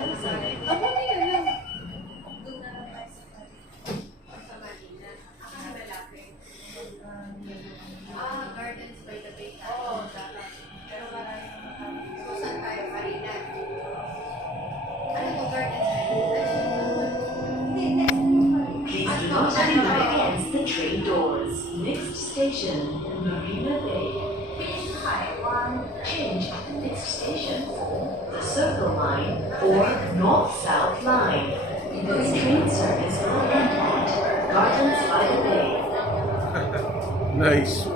Ako na yan lang. Doon na lang tayo sa Manila. Ako na malapit. Gardens by the Bay. Oo, dapat. Pero maraming so, saan tayo? Marina. Ano to, Gardens by the Bay? Hindi, next to Please do not lean against the train doors. Next station, Marina Bay. Please Taiwan. Change at the next station. The Circle Line or North-South Line. This train service will end at Gardens by the Bay. Nice.